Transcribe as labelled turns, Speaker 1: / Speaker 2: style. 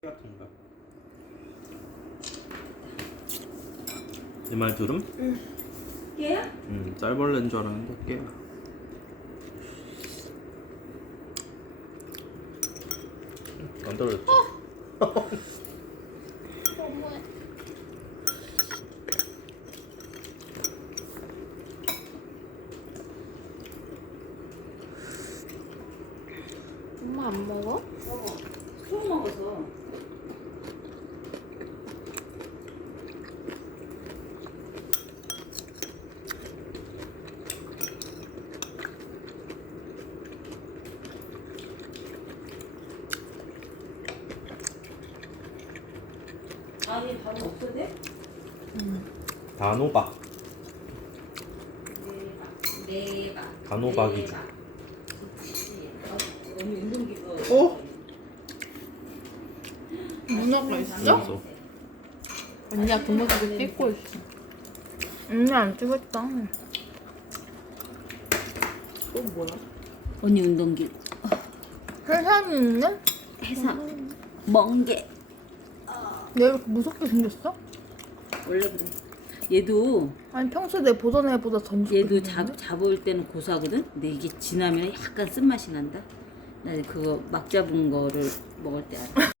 Speaker 1: 같은 거. 내 말 들음?
Speaker 2: 응. 깨야?
Speaker 1: 쌀벌레인 줄 알았는데 깨야. 안 떨어졌지?
Speaker 2: 너무해. 엄마 안 먹어?
Speaker 3: 먹어. 술 먹어서. 아니 밥은 없어도 돼?
Speaker 1: 단호박.
Speaker 3: 네박.
Speaker 1: 단호박이지.
Speaker 3: 언니 운동기구.
Speaker 1: 어?
Speaker 2: 문어가 있어?
Speaker 1: 있어.
Speaker 2: 언니가 그 모습을 찍고 있어. 언니 안 찍었다. 또 뭐야?
Speaker 3: 언니 운동기구.
Speaker 2: 해산이 있네?
Speaker 3: 해삼. 멍게.
Speaker 2: 내 왜 이렇게 무섭게 생겼어?
Speaker 3: 원래 그래. 얘도
Speaker 2: 아니 평소에 내 보던 애보다 더 무섭게
Speaker 3: 얘도
Speaker 2: 생겼는데?
Speaker 3: 잡을 때는 고소하거든. 근데 이게 지나면 약간 쓴맛이 난다. 나 그거 막 잡은 거를 먹을 때 알아.